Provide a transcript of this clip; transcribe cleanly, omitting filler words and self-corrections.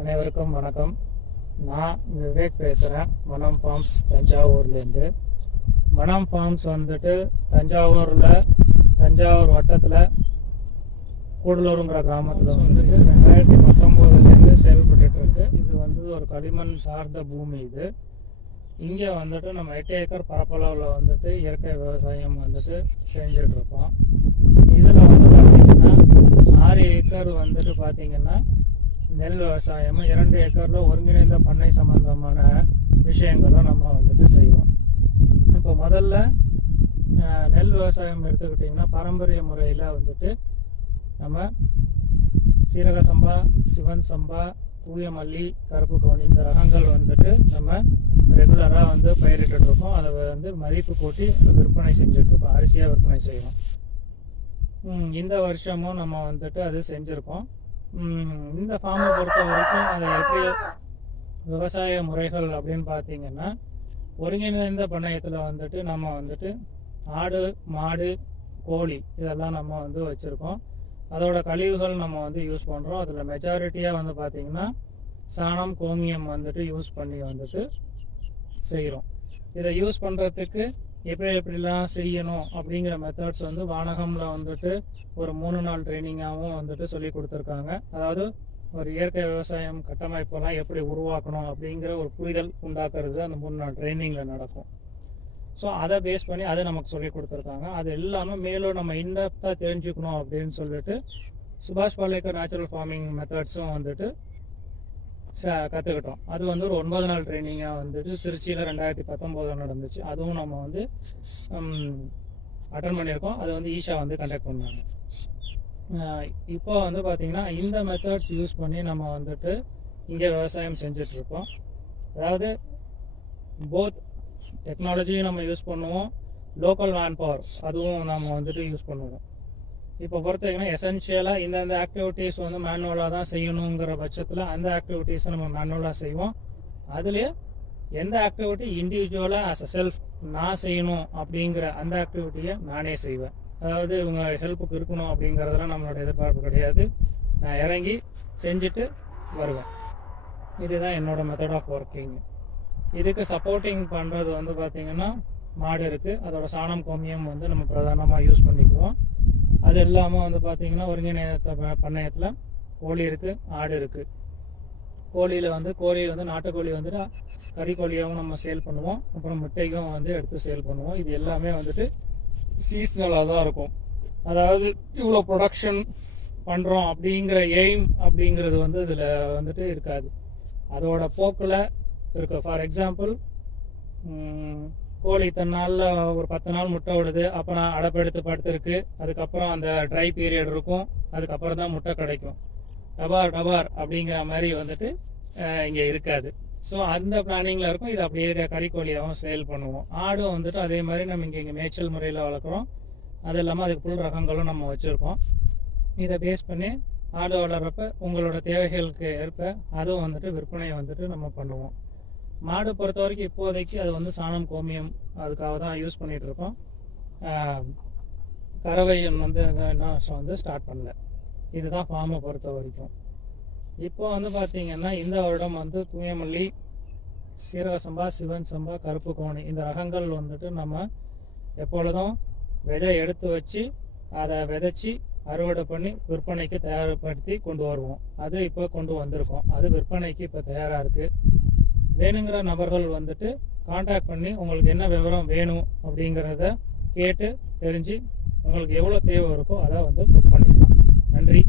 அனைவருக்கும் வணக்கம். நான் விவேக் பேசுகிறேன். மனம் ஃபார்ம்ஸ் தஞ்சாவூர்லேருந்து. மனம் ஃபார்ம்ஸ் வந்துட்டு தஞ்சாவூர் வட்டத்தில் கூடலூருங்கிற கிராமத்தில் வந்துட்டு 2019 செயல்பட்டுருக்கு. இது வந்து ஒரு களிமண் சார்ந்த பூமி. இது இங்கே வந்துட்டு நம்ம 8 ஏக்கர் பரப்பளவில் வந்துட்டு இயற்கை விவசாயம் வந்துட்டு செஞ்சிட்ருக்கோம். இதில் வந்து பார்த்திங்கன்னா 6 ஏக்கர் வந்துட்டு பார்த்திங்கன்னா நெல் விவசாயமும், 2 ஏக்கரில் ஒருங்கிணைந்த பண்ணை சம்பந்தமான விஷயங்களும் நம்ம வந்துட்டு செய்வோம். இப்போ முதல்ல நெல் விவசாயம் எடுத்துக்கிட்டிங்கன்னா பாரம்பரிய முறையில் வந்துட்டு நம்ம சீரக சம்பா, சிவன் சம்பா, தூய மல்லி, கருப்பு கவுனி இந்த ரகங்கள் வந்துட்டு நம்ம ரெகுலராக வந்து பயிரிட்டுருக்கோம். அதை வந்து மதிப்பு கூட்டி விற்பனை செஞ்சிட்ருக்கோம், அரிசியாக விற்பனை செய்வோம். இந்த வருஷமும் நம்ம வந்துட்டு அது செஞ்சுருக்கோம். இந்த ஃபார்மை பொறுத்த வரைக்கும் அதை எப்படி விவசாய முறைகள் அப்படின்னு பார்த்தீங்கன்னா, ஒருங்கிணைந்த பண்ணையத்தில் வந்துட்டு நம்ம வந்துட்டு ஆடு, மாடு, கோழி இதெல்லாம் நம்ம வந்து வச்சுருக்கோம். அதோட கழிவுகள் நம்ம வந்து யூஸ் பண்ணுறோம். அதில் மெஜாரிட்டியாக வந்து பார்த்திங்கன்னா சாணம், கோமியம் வந்துட்டு யூஸ் பண்ணி வந்துட்டு செய்கிறோம். இதை யூஸ் பண்ணுறதுக்கு எப்படிலாம் செய்யணும் அப்படிங்கிற மெத்தட்ஸ் வந்து வானகமில் வந்துட்டு ஒரு 3 நாள் ட்ரைனிங்காகவும் வந்துட்டு சொல்லி கொடுத்துருக்காங்க. அதாவது ஒரு இயற்கை விவசாயம் கட்டமைப்பெல்லாம் எப்படி உருவாக்கணும் அப்படிங்கிற ஒரு புரிதல் உண்டாக்குறது அந்த 3 நாள் ட்ரைனிங்கில் நடக்கும். ஸோ அதை பேஸ் பண்ணி அதை நமக்கு சொல்லி கொடுத்துருக்காங்க. அது எல்லாமே மேலும் நம்ம இன்டெப்த்தாக தெரிஞ்சுக்கணும் அப்படின்னு சொல்லிட்டு சுபாஷ் பாலேக்கர் நேச்சுரல் ஃபார்மிங் மெத்தட்ஸும் வந்துட்டு கற்றுக்கிட்டோம். அது வந்து ஒரு 9 நாள் ட்ரைனிங்காக வந்துட்டு திருச்சியில் 2019 நடந்துச்சு. அதுவும் நம்ம வந்து அட்டன் பண்ணியிருக்கோம். அது வந்து ஈஷா வந்து கண்டக்ட் பண்ணாங்க. இப்போ வந்து பார்த்திங்கன்னா இந்த மெத்தட்ஸ் யூஸ் பண்ணி நம்ம வந்துட்டு இங்கே விவசாயம் செஞ்சிட்ருக்கோம். அதாவது போத் டெக்னாலஜியும் நம்ம யூஸ் பண்ணுவோம், லோக்கல் மேன் பவர் அதுவும் நம்ம வந்துட்டு யூஸ் பண்ணுவோம். இப்போ பொறுத்தவரைக்கும் எசென்ஷியலாக இந்தந்த ஆக்டிவிட்டீஸ் வந்து மேனுவலாக தான் செய்யணுங்கிற பட்சத்தில் அந்த ஆக்டிவிட்டீஸை நம்ம மேனுவலாக செய்வோம். அதுலேயே எந்த ஆக்டிவிட்டி இண்டிவிஜுவலாக ஆஸ் அ செல்ஃப் நான் செய்யணும் அப்படிங்கிற அந்த ஆக்டிவிட்டியை நானே செய்வேன். அதாவது இவங்க ஹெல்ப்புக்கு இருக்கணும் அப்படிங்கிறதெல்லாம் நம்மளோட எதிர்பார்ப்பு கிடையாது. நான் இறங்கி செஞ்சுட்டு வருவேன். இதுதான் என்னோட மெத்தட் ஆஃப் ஒர்க்கிங். இதுக்கு சப்போர்ட்டிங் பண்ணுறது வந்து பார்த்திங்கன்னா மாடு இருக்குது. அதோட சாணம், கோமியம் வந்து நம்ம பிரதானமாக யூஸ் பண்ணிக்குவோம். அது இல்லாமல் வந்து பார்த்திங்கன்னா ஒருங்கிணைந்த பண்ணையத்தில் கோழி இருக்குது, ஆடு இருக்குது. கோழி வந்து நாட்டுக்கோழி வந்துட்டு கறிக்கோழியாகவும் நம்ம சேல் பண்ணுவோம். அப்புறம் முட்டைக்கும் வந்து எடுத்து சேல் பண்ணுவோம். இது எல்லாமே வந்துட்டு சீஸ்னலாக தான் இருக்கும். அதாவது இவ்வளோ ப்ரொடக்ஷன் பண்ணுறோம் அப்படிங்கிற எய்ம் அப்படிங்கிறது வந்து இதில் வந்துட்டு இருக்காது. அதோட போக்கில் இருக்குது. ஃபார் எக்ஸாம்பிள், கோழி இத்தனை நாளில் ஒரு 10 நாள் முட்டை விடுது, அப்புறம் அடைப்பெடுத்து படுத்துருக்கு, அதுக்கப்புறம் அந்த ட்ரை பீரியட் இருக்கும், அதுக்கப்புறம் தான் முட்டை கிடைக்கும். டபார் அப்படிங்கிற மாதிரி வந்துட்டு இங்கே இருக்காது. ஸோ அந்த பிளானிங்கில் இருக்கும். இது அப்படியே கறிக்கோழியாகவும் சேல் பண்ணுவோம். ஆடும் வந்துட்டு அதே மாதிரி நம்ம இங்கே மேய்ச்சல் முறையில் வளர்க்குறோம். அது இல்லாமல் அதுக்கு புல் ரகங்களும் நம்ம வச்சுருக்கோம். இதை பேஸ் பண்ணி ஆடு வளர்கிறப்ப உங்களோட தேவைகளுக்கு ஏற்ப அதுவும் வந்துட்டு விற்பனை வந்துட்டு நம்ம பண்ணுவோம். மாடு பொறுத்த வரைக்கும் இப்போதைக்கு அது வந்து சாணம், கோமியம் அதுக்காக தான் யூஸ் பண்ணிகிட்ருக்கோம். கறவை வந்து வந்து ஸ்டார்ட் பண்ணல. இதுதான் ஃபார்மை பொறுத்த வரைக்கும். இப்போ வந்து பார்த்திங்கன்னா இந்த வருடம் வந்து தூய மல்லி, சீரக சம்பா, சிவன் சம்பா, கருப்பு கவுனி இந்த ரகங்கள் வந்துட்டு நம்ம எப்பொழுதும் விதை எடுத்து வச்சு அதை விதைச்சி அறுவடை பண்ணி விற்பனைக்கு தயார்படுத்தி கொண்டு வருவோம். அது இப்போ கொண்டு வந்திருக்கோம். அது விற்பனைக்கு இப்போ தயாராக இருக்குது. வேணுங்கிற நபர்கள் வந்துட்டு காண்டாக்ட் பண்ணி உங்களுக்கு என்ன விவரம் வேணும் அப்படிங்கிறத கேட்டு தெரிஞ்சு உங்களுக்கு எவ்வளோ தேவை இருக்கோ அதை வந்து புக் பண்ணிக்கலாம். நன்றி.